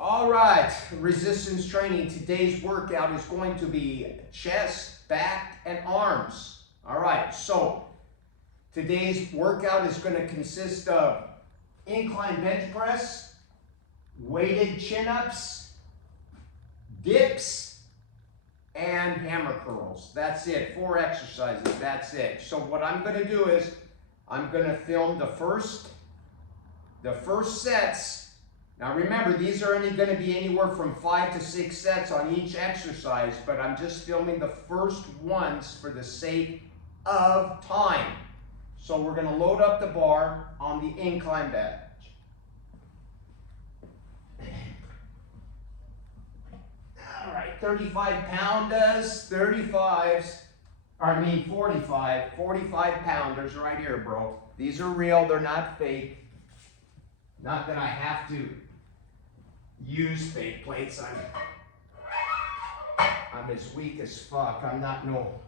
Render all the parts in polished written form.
All right, resistance training. Today's workout is going to be chest, back, and arms. All right, so today's workout is going to consist of incline bench press, weighted chin-ups, dips, and hammer curls. That's it, 4 exercises, that's it. So what I'm going to do is I'm going to film the first sets. Now remember, these are only going to be anywhere from 5 to 6 sets on each exercise, but I'm just filming the first ones for the sake of time. So we're going to load up the bar on the incline bench. All right, 35 pounders, 45 pounders right here, bro. These are real, they're not fake. Not that I have to use fake plates. I'm as weak as fuck. I'm not no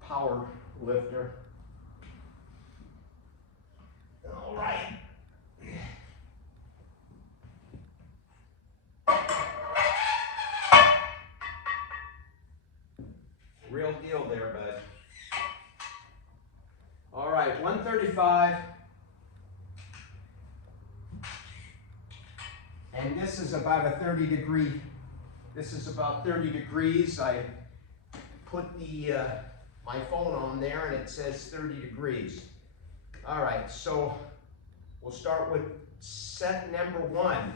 power lifter. All right. Real deal there, bud. All right, 135. And this is about a 30 degrees. I put the my phone on there and it says 30 degrees. All right, so we'll start with set number 1.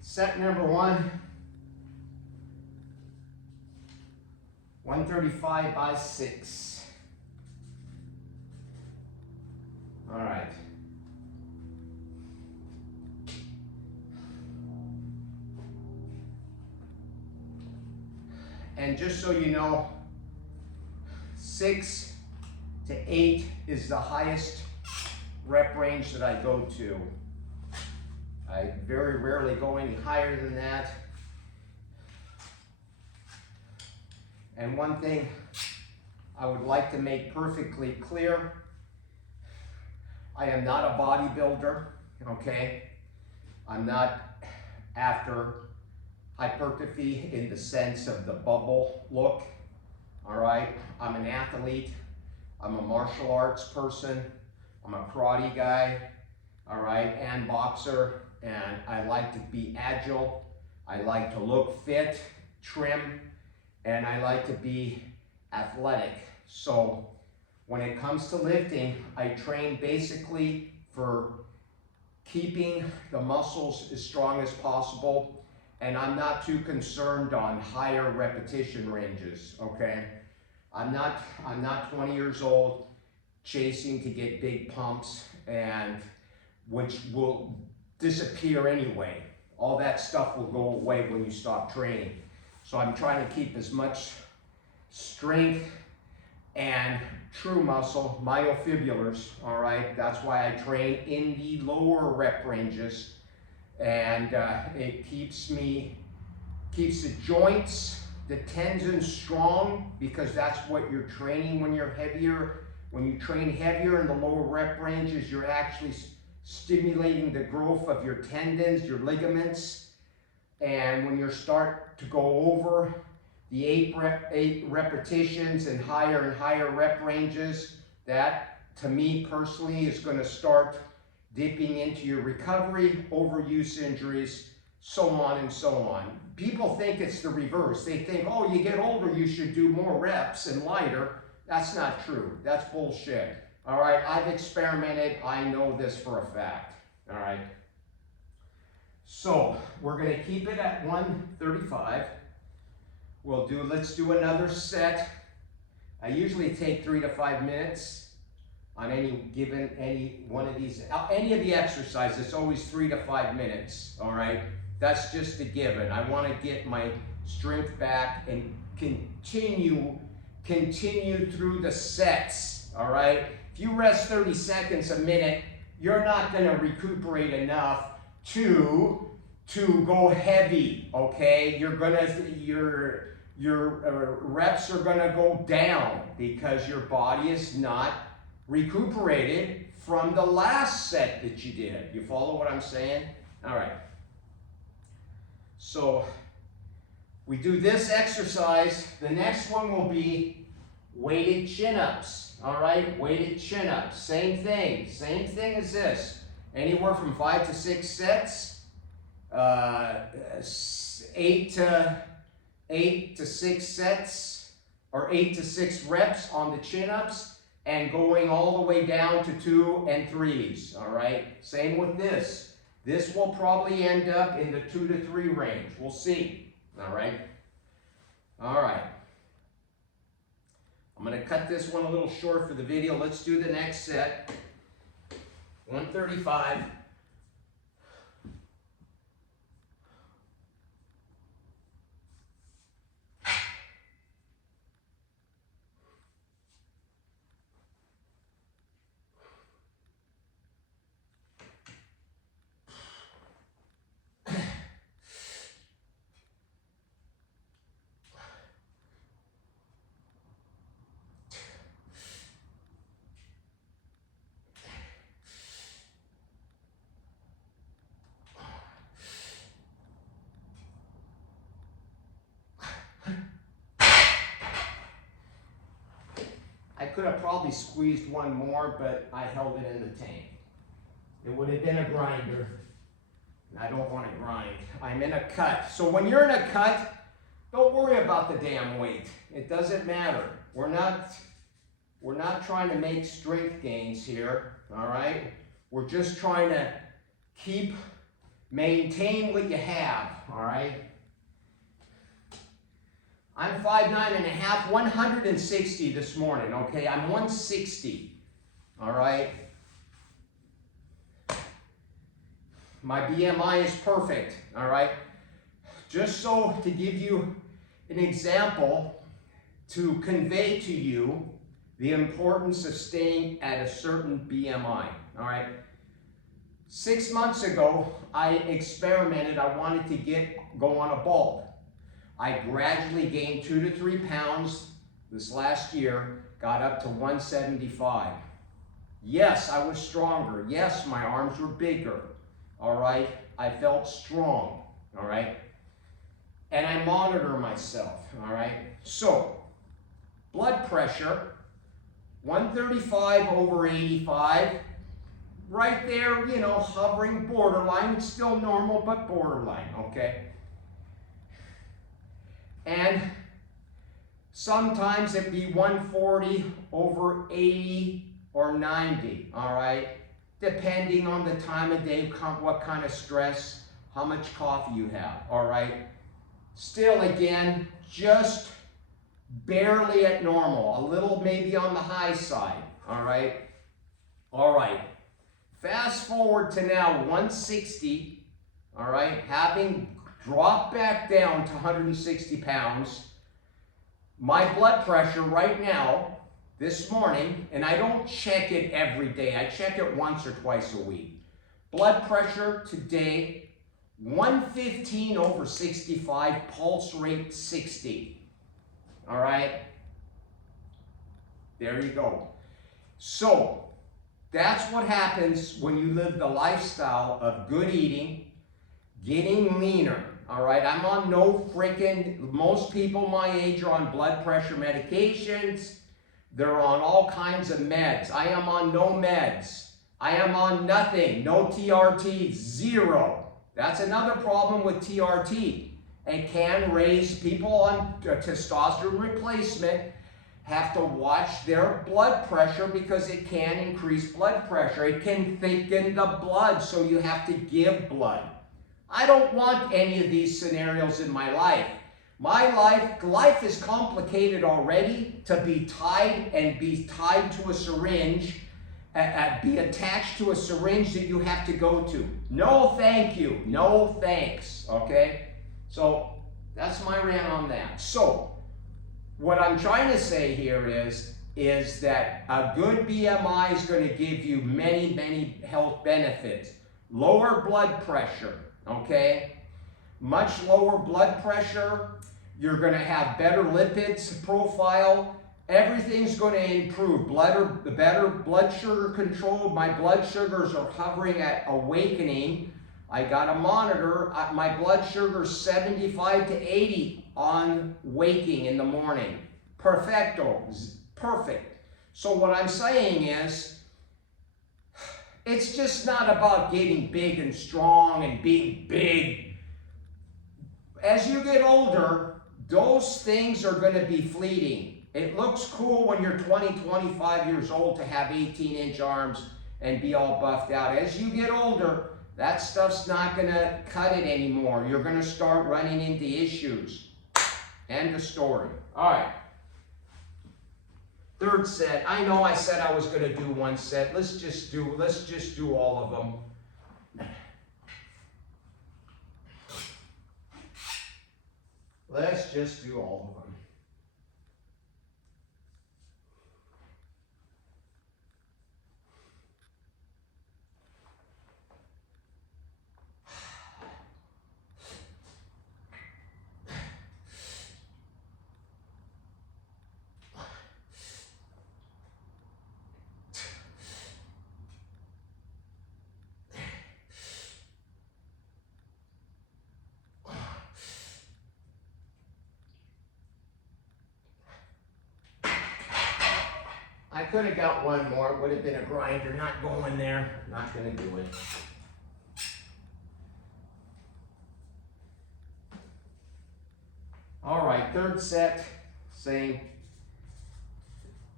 Set number 1, 135 by 6. All right. And just so you know, 6 to 8 is the highest rep range that I go to. I very rarely go any higher than that. And one thing I would like to make perfectly clear, I am not a bodybuilder, okay? I'm not after hypertrophy in the sense of the bubble look, all right? I'm an athlete, I'm a martial arts person, I'm a karate guy, all right, and boxer. And I like to be agile, I like to look fit, trim, and I like to be athletic. So when it comes to lifting, I train basically for keeping the muscles as strong as possible, and I'm not too concerned on higher repetition ranges, okay? I'm not 20 years old chasing to get big pumps, and which will disappear anyway. All that stuff will go away when you stop training. So I'm trying to keep as much strength and true muscle, myofibulars, all right? That's why I train in the lower rep ranges, and it keeps the joints, the tendons strong, because that's what you're training when you're heavier. When you train heavier in the lower rep ranges, you're actually stimulating the growth of your tendons, your ligaments, and when you start to go over the 8 repetitions and higher rep ranges, that to me personally is going to start dipping into your recovery, overuse injuries, so on and so on. People think it's the reverse. They think, oh, you get older, you should do more reps and lighter. That's not true. That's bullshit. All right, I've experimented. I know this for a fact. All right. So we're going to keep it at 135. Let's do another set. I usually take 3 to 5 minutes on any one of these, any of the exercises. It's always 3 to 5 minutes, all right? That's just a given. I want to get my strength back and continue through the sets, all right? If you rest 30 seconds a minute, you're not going to recuperate enough to go heavy, okay? Your reps are going to go down because your body is not recuperated from the last set that you did. You follow what I'm saying? All right. So we do this exercise. The next one will be weighted chin-ups. All right, weighted chin-ups. Same thing as this. Anywhere from 5 to 6 sets, 8 to 6 sets, or 8 to 6 reps on the chin-ups, and going all the way down to 2 and 3s. All right, same with this. This will probably end up in the 2 to 3 range. We'll see. All right. All right. I'm going to cut this one a little short for the video. Let's do the next set. 135. I could have probably squeezed one more, but I held it in the tank. It would have been a grinder. And I don't want to grind. I'm in a cut. So when you're in a cut, don't worry about the damn weight. It doesn't matter. We're not trying to make strength gains here, all right? We're just trying to maintain what you have, all right? I'm 5'9.5", 160 this morning, okay? I'm 160, all right? My BMI is perfect, all right? Just so to give you an example to convey to you the importance of staying at a certain BMI, all right? 6 months ago, I experimented. I wanted to go on a bulk. I gradually gained 2 to 3 pounds this last year, got up to 175. Yes, I was stronger. Yes, my arms were bigger. All right, I felt strong. All right, and I monitor myself. All right, so blood pressure 135/85, right there, you know, hovering borderline. It's still normal, but borderline. Okay. And sometimes it'd be 140/80 or 90, all right? Depending on the time of day, what kind of stress, how much coffee you have, all right? Still, again, just barely at normal, a little maybe on the high side, all right? All right, fast forward to now 160, all right? Having dropped back down to 160 pounds. My blood pressure right now, this morning, and I don't check it every day. I check it once or twice a week. Blood pressure today, 115/65, pulse rate 60. All right? There you go. So, that's what happens when you live the lifestyle of good eating, getting leaner. All right, I'm on most people my age are on blood pressure medications. They're on all kinds of meds. I am on no meds. I am on nothing, no TRT, zero. That's another problem with TRT. It can raise people on testosterone replacement, have to watch their blood pressure because it can increase blood pressure. It can thicken the blood, so you have to give blood. I don't want any of these scenarios in my life. My life is complicated already to be tied to a syringe, be attached to a syringe that you have to go to. No, thank you. No, thanks. Okay? So that's my rant on that. So what I'm trying to say here is that a good BMI is going to give you many, many health benefits. Lower blood pressure, okay? Much lower blood pressure. You're going to have better lipids profile. Everything's going to improve. Better blood sugar control. My blood sugars are hovering at awakening. I got a monitor. My blood sugar's 75 to 80 on waking in the morning. Perfecto. Perfect. So what I'm saying is, it's just not about getting big and strong and being big. As you get older, those things are going to be fleeting. It looks cool when you're 20, 25 years old to have 18-inch arms and be all buffed out. As you get older, that stuff's not going to cut it anymore. You're going to start running into issues. End of story. All right. Third set. I know I said I was going to do one set. Let's just do all of them. Let's just do all of them. I could have got one more. It would have been a grinder. Not going there. Not going to do it. All right, third set, same.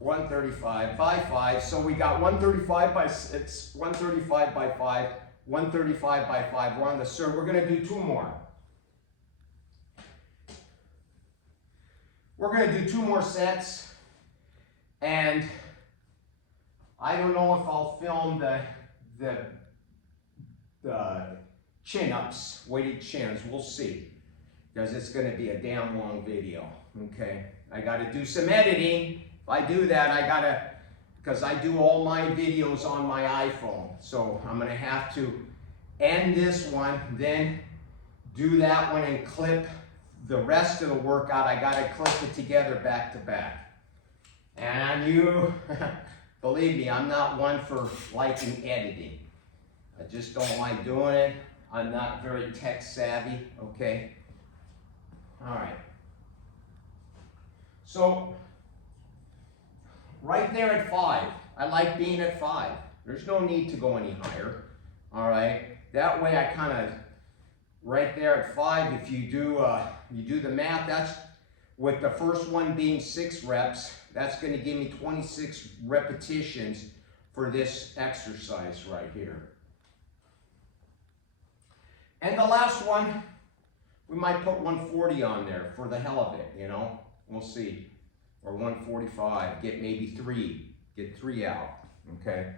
135 by 5. So we got 135 by 6, 135 by 5, 135 by 5. We're on the third. We're going to do two more. We're going to do two more sets. And I don't know if I'll film the chin-ups, weighted chins. We'll see. Because it's going to be a damn long video. Okay? I got to do some editing. If I do that, because I do all my videos on my iPhone. So I'm going to have to end this one, then do that one and clip the rest of the workout. I got to clip it together back to back. And you, believe me, I'm not one for liking editing. I just don't like doing it. I'm not very tech savvy, okay? All right. So, right there at 5. I like being at 5. There's no need to go any higher, all right? That way I kind of, right there at 5, if you do the math, that's, with the first one being 6 reps, that's going to give me 26 repetitions for this exercise right here. And the last one, we might put 140 on there for the hell of it, you know? We'll see. Or 145, get maybe 3. Get 3 out, okay?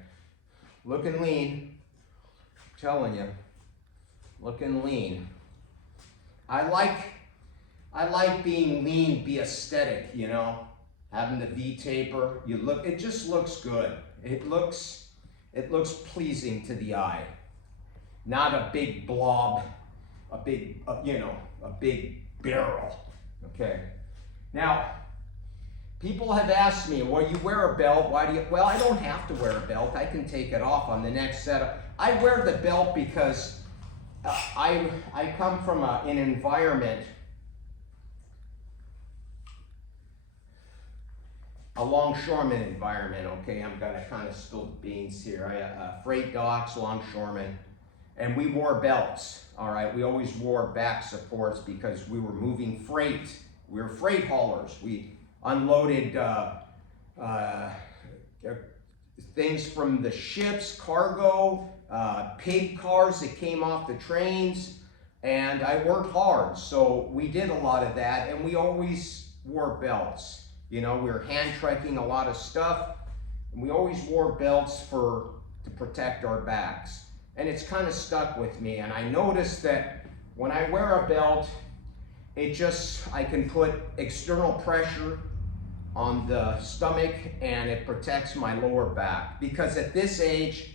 Looking lean, I'm telling you, looking lean. I like being lean, be aesthetic, you know? Having the V taper, it just looks good. It looks pleasing to the eye. Not a big blob, a big barrel, okay? Now, people have asked me, well, you wear a belt, why do you, well, I don't have to wear a belt. I can take it off on the next setup. I wear the belt because I come from an environment, a longshoreman environment, okay? I'm gonna kind of spill the beans here. Freight docks, longshoreman, and we wore belts, all right? We always wore back supports because we were moving freight. We were freight haulers. We unloaded things from the ships, cargo, pig cars that came off the trains. and I worked hard. So we did a lot of that, and we always wore belts. You know, we were hand trekking a lot of stuff, and we always wore belts to protect our backs. And it's kind of stuck with me, and I noticed that when I wear a belt, I can put external pressure on the stomach, and it protects my lower back. Because at this age,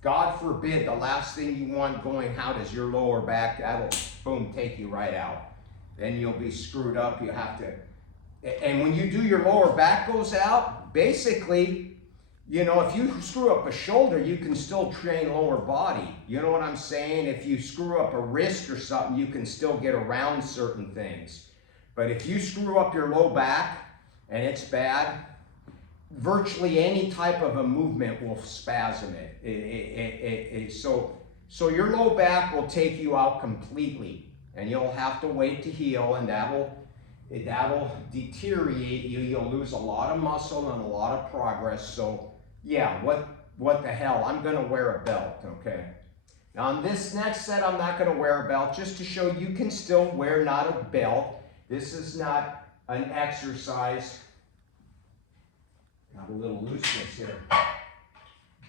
God forbid, the last thing you want going out is your lower back. That'll, boom, take you right out. Then you'll be screwed up. You have to, and when you do, your lower back goes out, basically, you know, if you screw up a shoulder, you can still train lower body. You know what I'm saying? If you screw up a wrist or something, you can still get around certain things. But if you screw up your low back, and it's bad, virtually any type of a movement will spasm it. So your low back will take you out completely, and you'll have to wait to heal, and that'll deteriorate you. You'll lose a lot of muscle and a lot of progress. So yeah, what the hell? I'm gonna wear a belt, okay? Now on this next set, I'm not gonna wear a belt, just to show you can still wear not a belt. This is not an exercise. Got a little looseness here.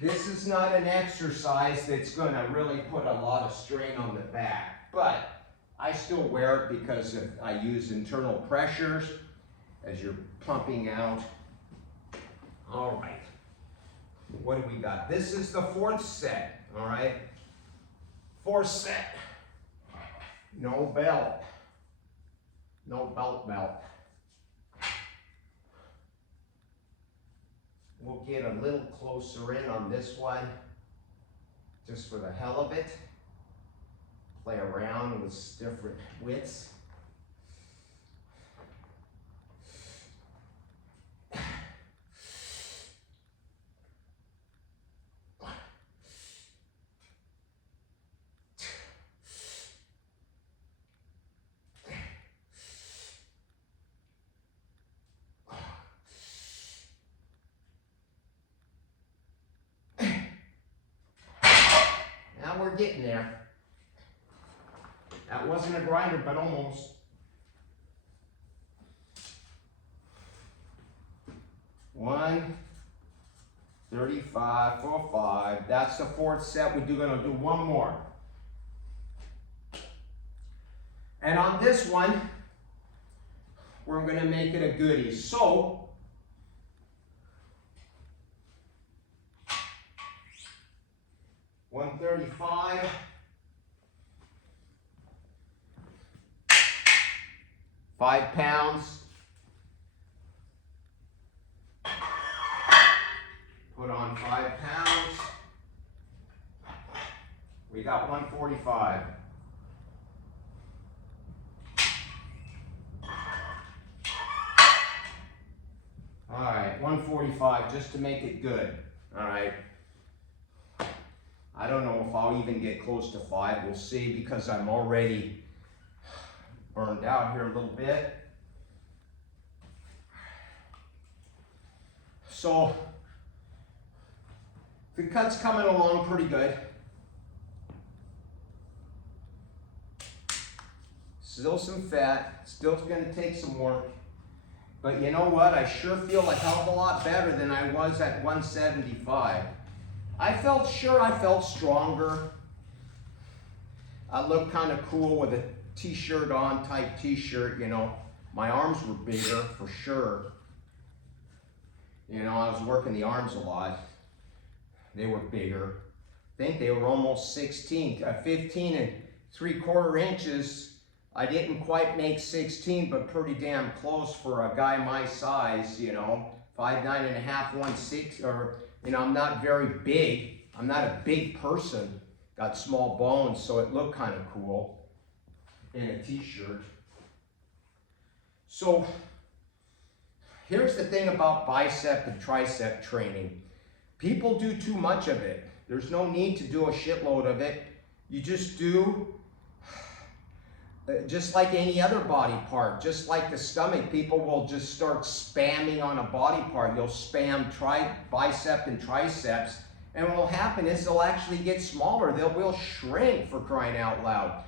This is not an exercise that's going to really put a lot of strain on the back, but I still wear it because I use internal pressures as you're pumping out. All right, what do we got? This is the fourth set, all right? Fourth set, no belt, no belt. We'll get a little closer in on this one, just for the hell of it. Play around with different widths. We're getting there. That wasn't a grinder, but almost. One, 35, 4, 5. That's the fourth set. We're gonna do one more. And on this one, we're gonna make it a goodie. So, $135, 5 pounds. Put on 5 pounds. We got 145. All right, 145 just to make it good. All right. I don't know if I'll even get close to 5. We'll see, because I'm already burned out here a little bit. So the cut's coming along pretty good. Still some fat, still gonna take some work. But you know what? I sure feel a hell of a lot better than I was at 175. I felt stronger. I looked kind of cool with a t-shirt on, tight t-shirt, you know. My arms were bigger for sure. You know, I was working the arms a lot. They were bigger. I think they were almost 15 and 3/4 inches. I didn't quite make 16, but pretty damn close for a guy my size, you know, 5'9½", 160, or, you know, I'm not very big. I'm not a big person. Got small bones, so it looked kind of cool in a t-shirt. So here's the thing about bicep and tricep training. People do too much of it. There's no need to do a shitload of it. You just do, just like any other body part, just like the stomach, people will just start spamming on a body part. You'll spam bicep and triceps, and what will happen is they'll actually get smaller. They will shrink, for crying out loud.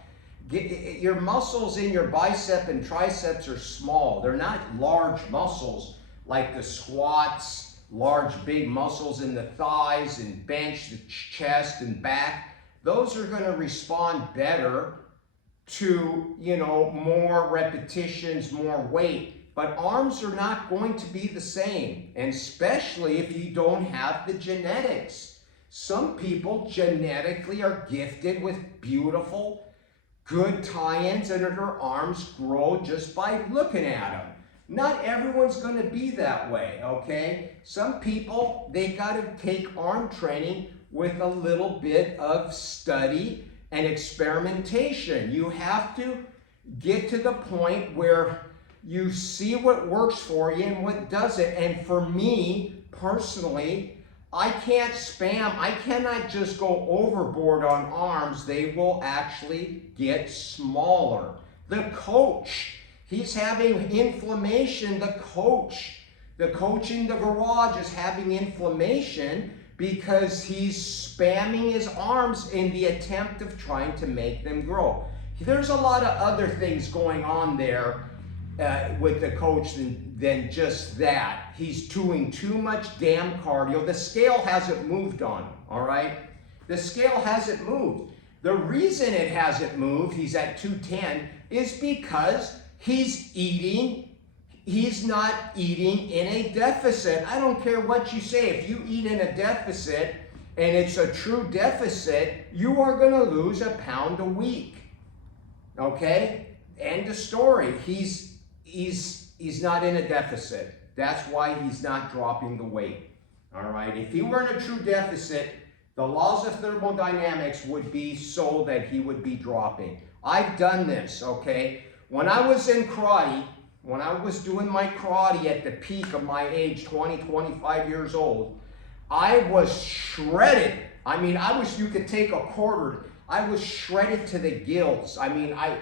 Your muscles in your bicep and triceps are small. They're not large muscles like the squats, large big muscles in the thighs and bench, the chest and back. Those are going to respond better to, more repetitions, more weight. But arms are not going to be the same, and especially if you don't have the genetics. Some people genetically are gifted with beautiful, good tie-ins, and their arms grow just by looking at them. Not everyone's going to be that way, okay? Some people, they got to take arm training with a little bit of study and experimentation. You have to get to the point where you see what works for you and what doesn't. And for me, personally, I can't spam. I cannot just go overboard on arms. They will actually get smaller. The coach, he's having inflammation. The coach in the garage is having inflammation because he's spamming his arms in the attempt of trying to make them grow. There's a lot of other things going on there with the coach than just that. He's doing too much damn cardio. The scale hasn't moved on him, all right? The scale hasn't moved. The reason it hasn't moved, he's at 210, is because he's not eating in a deficit. I don't care what you say. If you eat in a deficit and it's a true deficit, you are going to lose a pound a week. Okay? End of story. He's not in a deficit. That's why he's not dropping the weight. All right? If he were in a true deficit, the laws of thermodynamics would be so that he would be dropping. I've done this, okay? When I was in karate, when I was doing my karate at the peak of my age, 20, 25 years old, I was shredded. I mean, you could take a quarter. I was shredded to the gills. I mean, I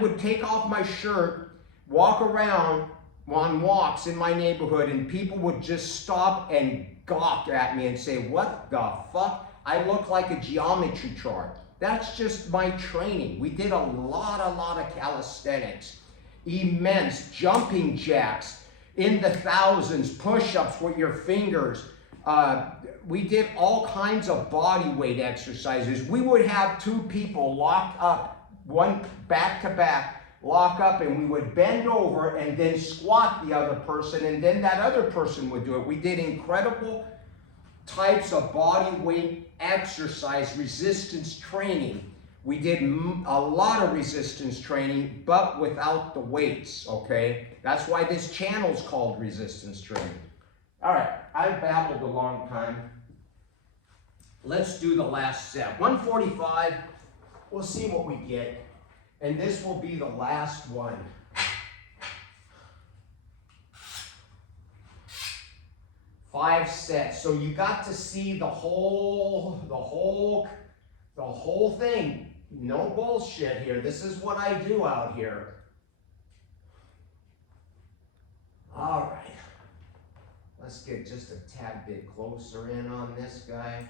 would take off my shirt, walk around on walks in my neighborhood, and people would just stop and gawk at me and say, "What the fuck? I look like a geometry chart." That's just my training. We did a lot of calisthenics. Immense jumping jacks in the thousands, push-ups with your fingers. We did all kinds of body weight exercises. We would have two people locked up, one back to back, lock up, and we would bend over and then squat the other person, and then that other person would do it. We did incredible types of body weight exercise, resistance training. We did a lot of resistance training, but without the weights, okay? That's why this channel's called Resistance Training. All right, I've babbled a long time. Let's do the last set. 145, we'll see what we get. And this will be the last one. Five sets. So you got to see the whole thing. No bullshit here. This is what I do out here. All right. Let's get just a tad bit closer in on this guy.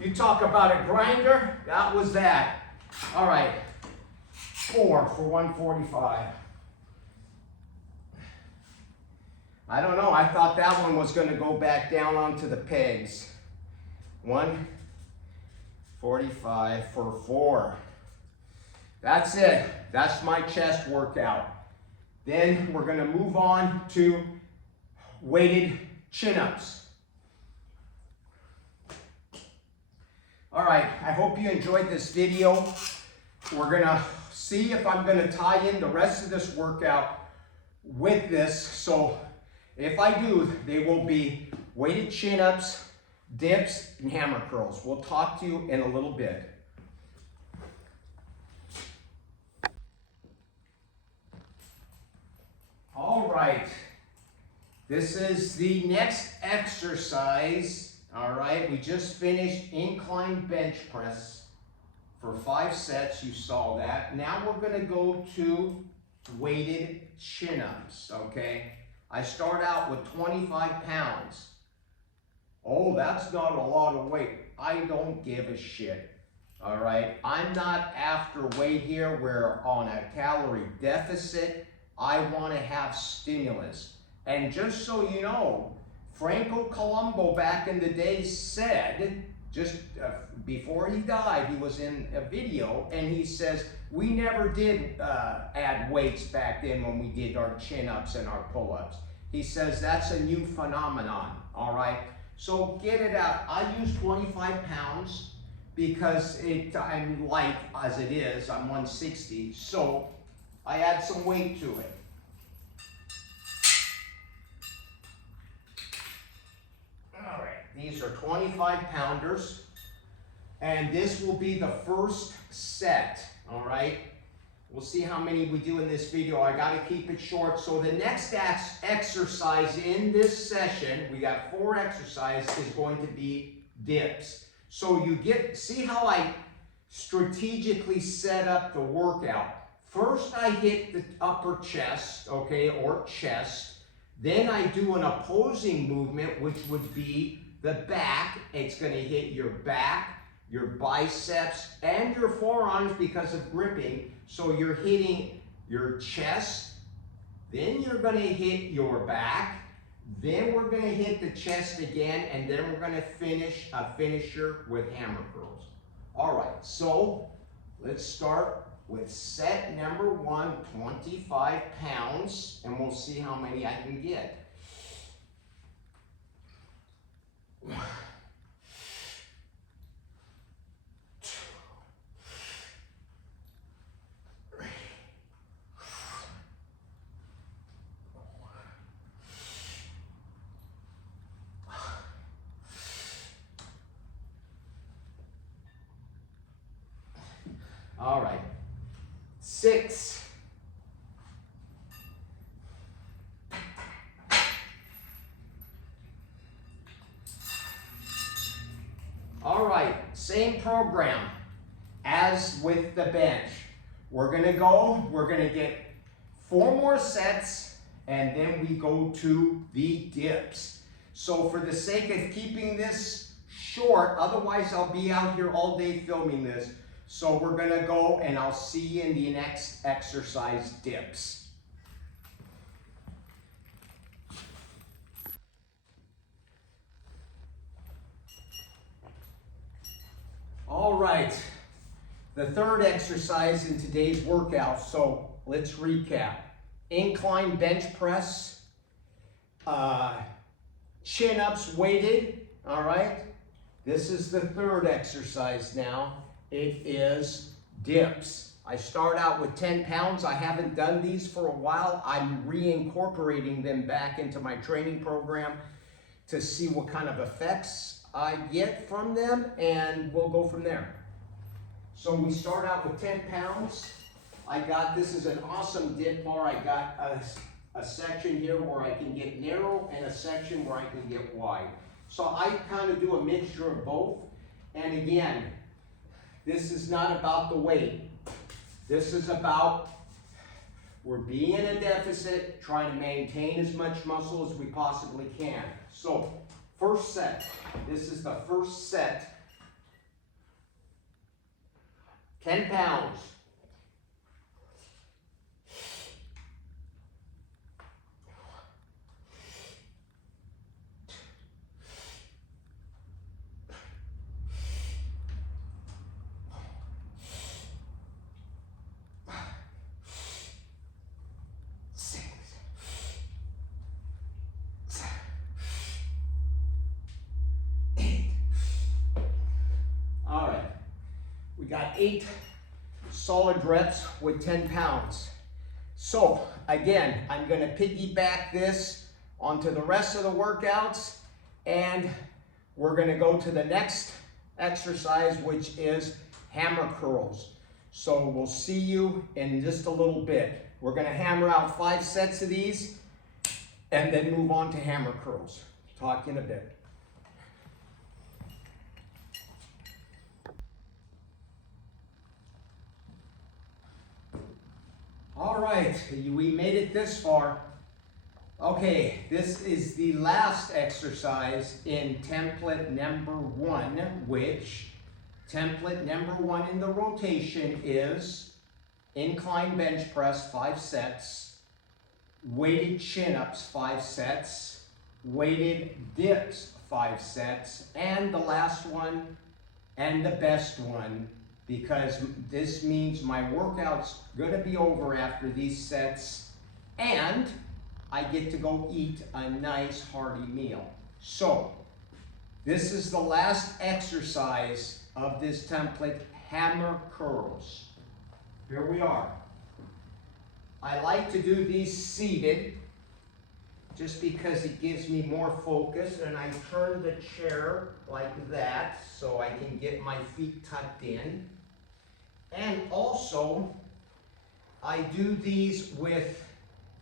You talk about a grinder, that was that. All right, 4 for 145. I don't know, I thought that one was gonna go back down onto the pegs. 145 for 4. That's it, that's my chest workout. Then we're gonna move on to weighted chin-ups. All right, I hope you enjoyed this video. We're gonna see if I'm gonna tie in the rest of this workout with this. So if I do, they will be weighted chin-ups, dips, and hammer curls. We'll talk to you in a little bit. All right. This is the next exercise. All right. We just finished incline bench press for 5 sets. You saw that. Now we're going to go to weighted chin-ups. Okay. I start out with 25 pounds. Oh, that's not a lot of weight. I don't give a shit. All right. I'm not after weight here. We're on a calorie deficit. I want to have stimulus. And just so you know, Franco Columbu back in the day said, just before he died, he was in a video, and he says, we never did add weights back then when we did our chin-ups and our pull-ups. He says that's a new phenomenon, all right? So get it out. I use 25 pounds because I'm light as it is. I'm 160, so I add some weight to it. All right, these are 25 pounders, and this will be the first set, all right? We'll see how many we do in this video. I got to keep it short. So the next exercise in this session, we got 4 exercises, is going to be dips. So you see how I strategically set up the workout. First I hit the upper chest, okay, or chest. Then I do an opposing movement, which would be the back. It's going to hit your back, your biceps, and your forearms because of gripping. So you're hitting your chest, then you're going to hit your back, then we're going to hit the chest again, and then we're going to finish a finisher with hammer curls. All right, so let's start with set number 1, 25 pounds, and we'll see how many I can get. All right, 6. All right, same program as with the bench. We're gonna get 4 more sets, and then we go to the dips. So for the sake of keeping this short, otherwise I'll be out here all day filming this. So we're gonna go, and I'll see you in the next exercise, dips. All right, the third exercise in today's workout. So let's recap. Incline bench press, chin-ups weighted, all right? This is the third exercise now. It is dips. I start out with 10 pounds. I haven't done these for a while. I'm reincorporating them back into my training program to see what kind of effects I get from them, and we'll go from there. So we start out with 10 pounds. This is an awesome dip bar. I got a section here where I can get narrow and a section where I can get wide. So I kind of do a mixture of both. And again, this is not about the weight. This is about, we're being in a deficit, trying to maintain as much muscle as we possibly can. So, first set. This is the first set. 10 pounds. We got 8 solid reps with 10 pounds. So again, I'm gonna piggyback this onto the rest of the workouts, and we're gonna go to the next exercise, which is hammer curls. So we'll see you in just a little bit. We're gonna hammer out 5 sets of these and then move on to hammer curls. Talk in a bit. All right, we made it this far. Okay, this is the last exercise in template number 1, which template number 1 in the rotation is incline bench press 5 sets, weighted chin-ups 5 sets, weighted dips 5 sets, and the last one and the best one, because this means my workout's gonna be over after these sets and I get to go eat a nice hearty meal. So this is the last exercise of this template, hammer curls. Here we are. I like to do these seated just because it gives me more focus, and I turn the chair like that so I can get my feet tucked in. And also, I do these with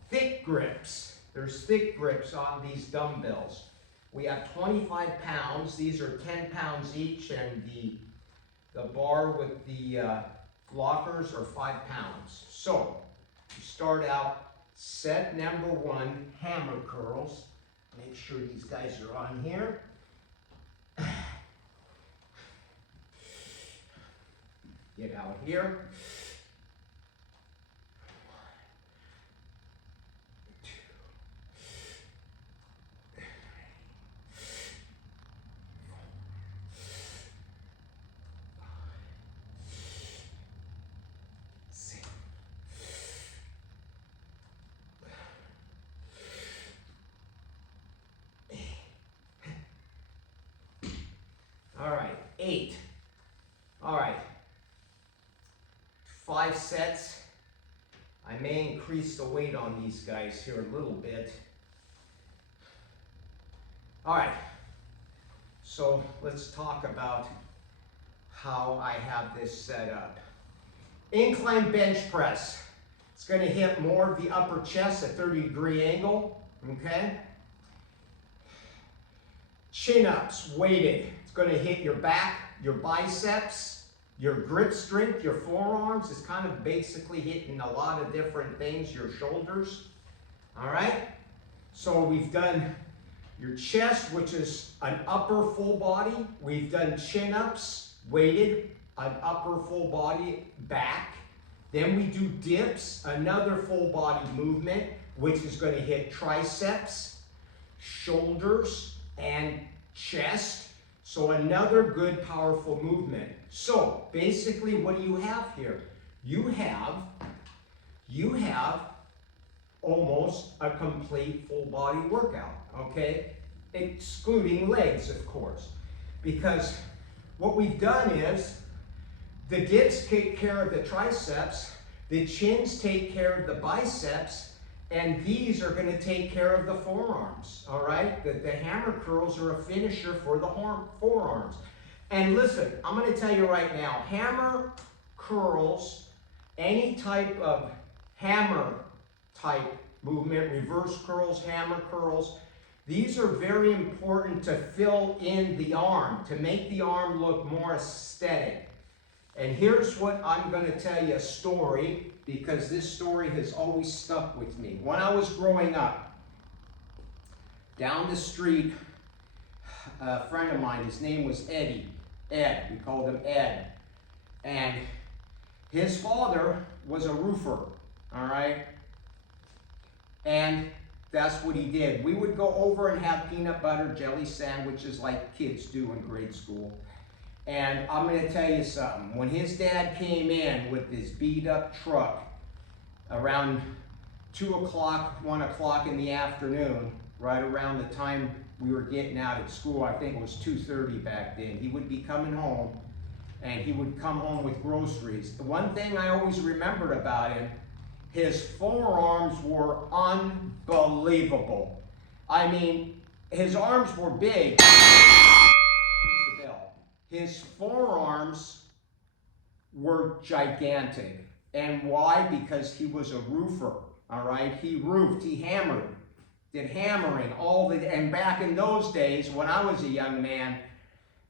thick grips. There's thick grips on these dumbbells. We have 25 pounds. These are 10 pounds each, and the bar with the lockers are 5 pounds. So, you start out set number 1, hammer curls. Make sure these guys are on here. Get out here. 1, 2, 3, 4, 5, 6. All right, 8. All right. 5 sets. I may increase the weight on these guys here a little bit. All right, so let's talk about how I have this set up. Incline bench press. It's going to hit more of the upper chest at 30-degree angle, okay? Chin-ups, weighted. It's going to hit your back, your biceps, your grip strength, your forearms. Is kind of basically hitting a lot of different things, your shoulders. All right? So we've done your chest, which is an upper full body. We've done chin-ups, weighted, an upper full body back. Then we do dips, another full body movement, which is going to hit triceps, shoulders, and chest. So another good powerful movement. So basically what do you have here? You have almost a complete full body workout, okay? Excluding legs, of course. Because what we've done is the dips take care of the triceps, the chins take care of the biceps, and these are going to take care of the forearms, all right? The hammer curls are a finisher for the forearms. And listen, I'm going to tell you right now, hammer curls, any type of hammer type movement, reverse curls, hammer curls, these are very important to fill in the arm, to make the arm look more aesthetic. And here's what I'm going to tell you a story, because this story has always stuck with me. When I was growing up, down the street, a friend of mine, his name was Ed, we called him Ed. And his father was a roofer, all right? And that's what he did. We would go over and have peanut butter jelly sandwiches like kids do in grade school. And I'm going to tell you something. When his dad came in with this beat up truck around 2 o'clock, 1 o'clock in the afternoon, right around the time we were getting out of school, I think it was 2:30 back then, he would be coming home, and he would come home with groceries. The one thing I always remembered about him, his forearms were unbelievable. I mean, his arms were big. His forearms were gigantic. And why? Because he was a roofer, all right? He roofed, he hammered, did hammering, and back in those days, when I was a young man,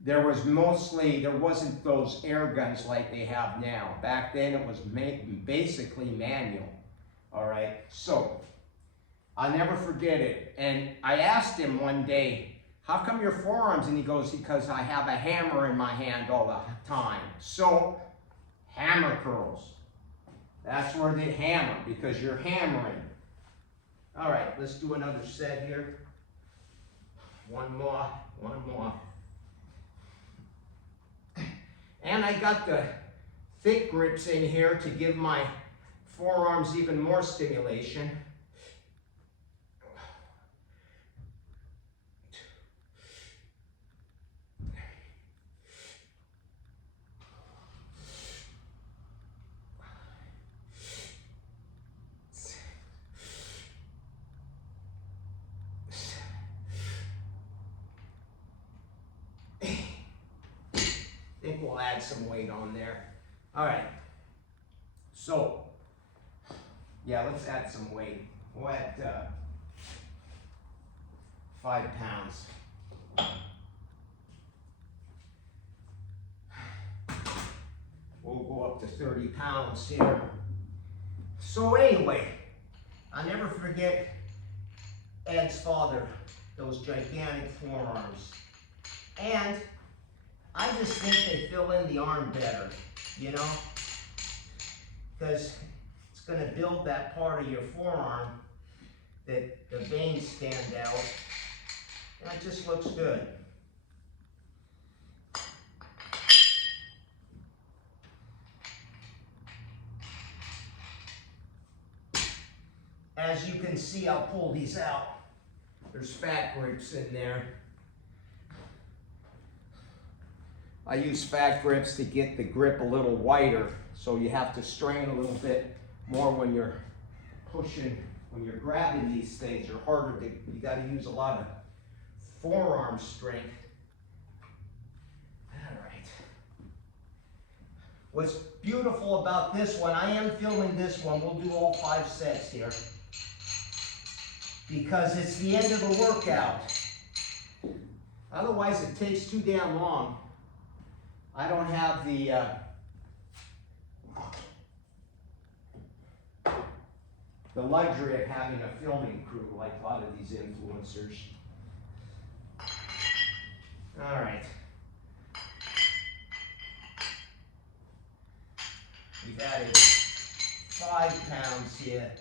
there wasn't those air guns like they have now. Back then, it was basically manual, all right? So, I'll never forget it. And I asked him one day, how come your forearms? And he goes, because I have a hammer in my hand all the time. So, hammer curls. That's where they hammer, because you're hammering. All right, let's do another set here. One more. And I got the thick grips in here to give my forearms even more stimulation. I think we'll add some weight on there. All right. So, yeah, let's add some weight. We'll add 5 pounds. We'll go up to 30 pounds here. So anyway, I'll never forget Ed's father, those gigantic forearms. And I just think they fill in the arm better, you know? Because it's going to build that part of your forearm that the veins stand out. And it just looks good. As you can see, I'll pull these out. There's fat grips in there. I use fat grips to get the grip a little wider, so you have to strain a little bit more when you're pushing, when you're grabbing these things. They're harder to, you got to use a lot of forearm strength. All right. What's beautiful about this one, I am filming this one, we'll do all 5 sets here, because it's the end of the workout. Otherwise it takes too damn long. I don't have the luxury of having a filming crew like a lot of these influencers. All right. We've added 5 pounds here.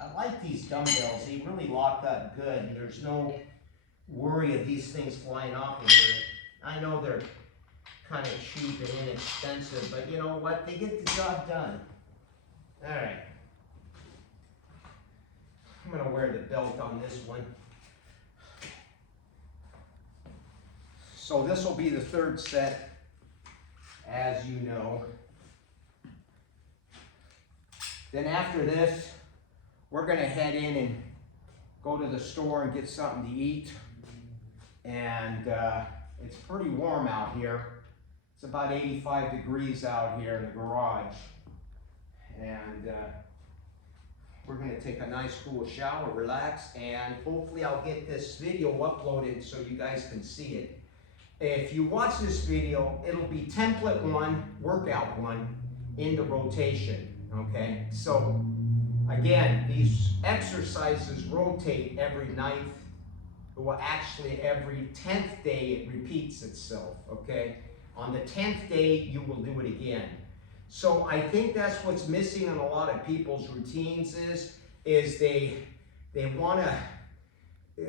I like these dumbbells. They really lock up good, and there's no worry of these things flying off of here. I know they're kind of cheap and inexpensive, but you know what? They get the job done. All right. I'm going to wear the belt on this one. So this will be the 3rd set, as you know. Then after this, we're going to head in and go to the store and get something to eat. And it's pretty warm out here. It's about 85 degrees out here in the garage. And we're going to take a nice cool shower, relax, and hopefully I'll get this video uploaded so you guys can see it. If you watch this video, it'll be template 1, workout 1 in the rotation, okay? So again, these exercises rotate every 9th, well actually every 10th day it repeats itself, okay? On the 10th day, you will do it again. So I think that's what's missing in a lot of people's routines is they want to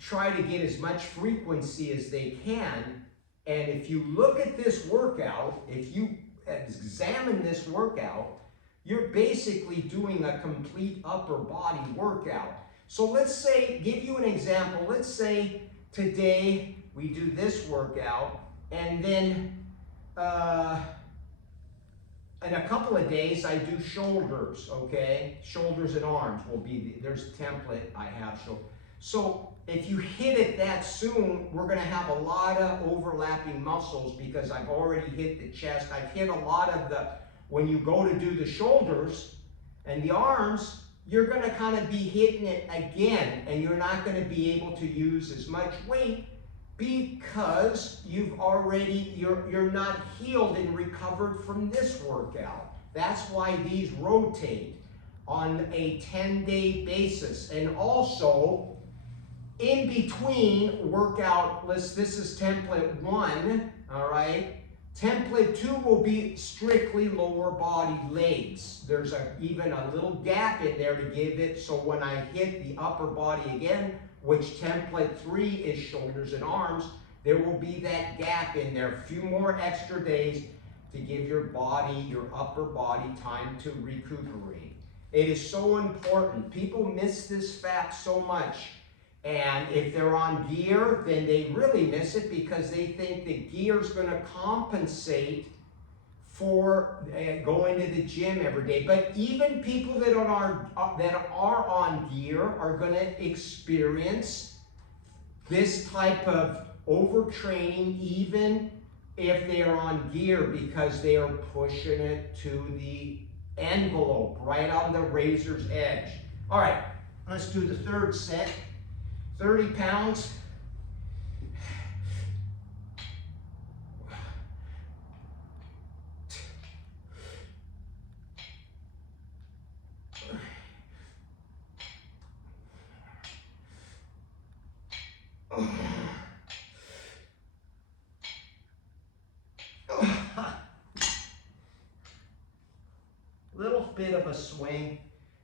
try to get as much frequency as they can. And if you look at this workout, if you examine this workout, you're basically doing a complete upper body workout. So let's say, give you an example, let's say today we do this workout, and then in a couple of days I do shoulders, okay? Shoulders and arms will be, there's a template I have. So if you hit it that soon, we're gonna have a lot of overlapping muscles because I've already hit the chest. I've hit a lot of when you go to do the shoulders and the arms, you're gonna kind of be hitting it again, and you're not gonna be able to use as much weight because you're not healed and recovered from this workout. That's why these rotate on a 10-day basis. And also, in between workout, this is template 1, all right? Template 2 will be strictly lower body legs. There's even a little gap in there to give it, so when I hit the upper body again, which template 3 is shoulders and arms, there will be that gap in there. A few more extra days to give your body, your upper body, time to recuperate. It is so important. People miss this fact so much. And if they're on gear, then they really miss it because they think the gear is going to compensate for going to the gym every day. But even people that are on gear are going to experience this type of overtraining even if they are on gear because they are pushing it to the envelope, right on the razor's edge. All right, let's do the third set. 30 pounds. Little bit of a swing,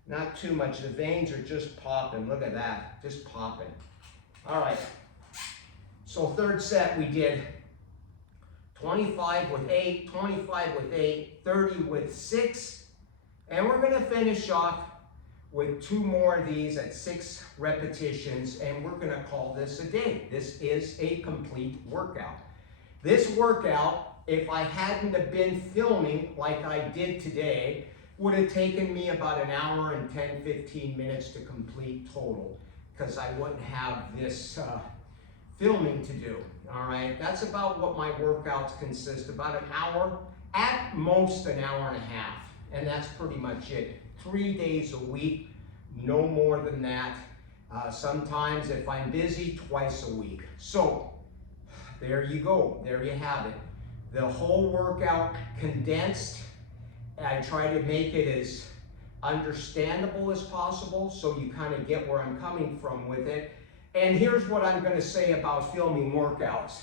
not too much. The veins are just popping. Look at that, just popping. All right, so third set we did 25 with 8, 25 with 8, 30 with 6, and we're gonna finish off with 2 more of these at 6 repetitions, and we're gonna call this a day. This is a complete workout. This workout, if I hadn't have been filming like I did today, would have taken me about an hour and 10-15 minutes to complete total, because I wouldn't have this filming to do, all right? That's about what my workouts consist, about an hour, at most an hour and a half, and that's pretty much it. 3 days a week, no more than that. Sometimes if I'm busy, twice a week. So there you go, there you have it. The whole workout condensed. I try to make it as understandable as possible so you kind of get where I'm coming from with it. And here's what I'm going to say about filming workouts.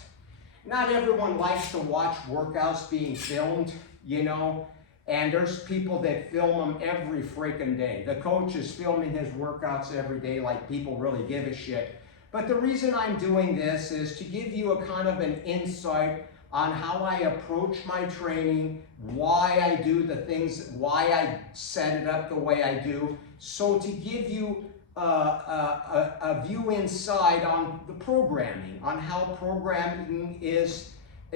Not everyone likes to watch workouts being filmed, you know, and there's people that film them every freaking day. The coach is filming his workouts every day like people really give a shit. But the reason I'm doing this is to give you a kind of an insight on how I approach my training, why I do the things, why I set it up the way I do. So to give you a view inside on the programming, on how programming is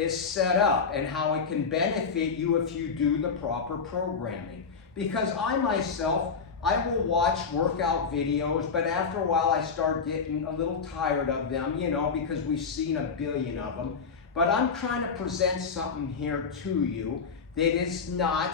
set up and how it can benefit you if you do the proper programming. Because I myself, I will watch workout videos, but after a while I start getting a little tired of them, you know, because we've seen a billion of them. But I'm trying to present something here to you that is not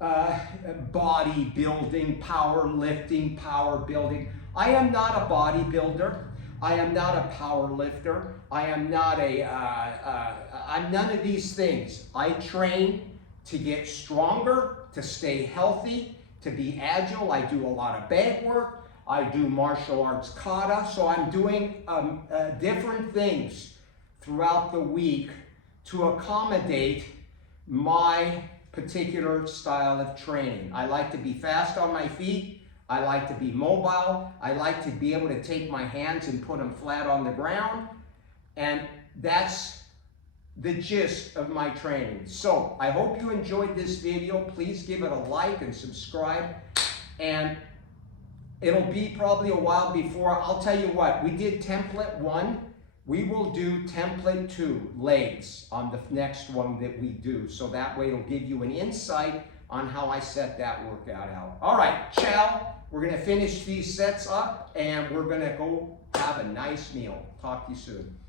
bodybuilding, powerlifting, power building. I am not a bodybuilder. I am not a power lifter. I am not I'm none of these things. I train to get stronger, to stay healthy, to be agile. I do a lot of bag work. I do martial arts kata. So I'm doing different things throughout the week to accommodate my particular style of training. I like to be fast on my feet. I like to be mobile. I like to be able to take my hands and put them flat on the ground. And that's the gist of my training. So I hope you enjoyed this video. Please give it a like and subscribe. And it'll be probably a while before, I'll tell you what, we did template 1. We will do template 2, legs, on the next one that we do. So that way it'll give you an insight on how I set that workout out. All right, ciao. We're gonna finish these sets up and we're gonna go Have a nice meal. Talk to you soon.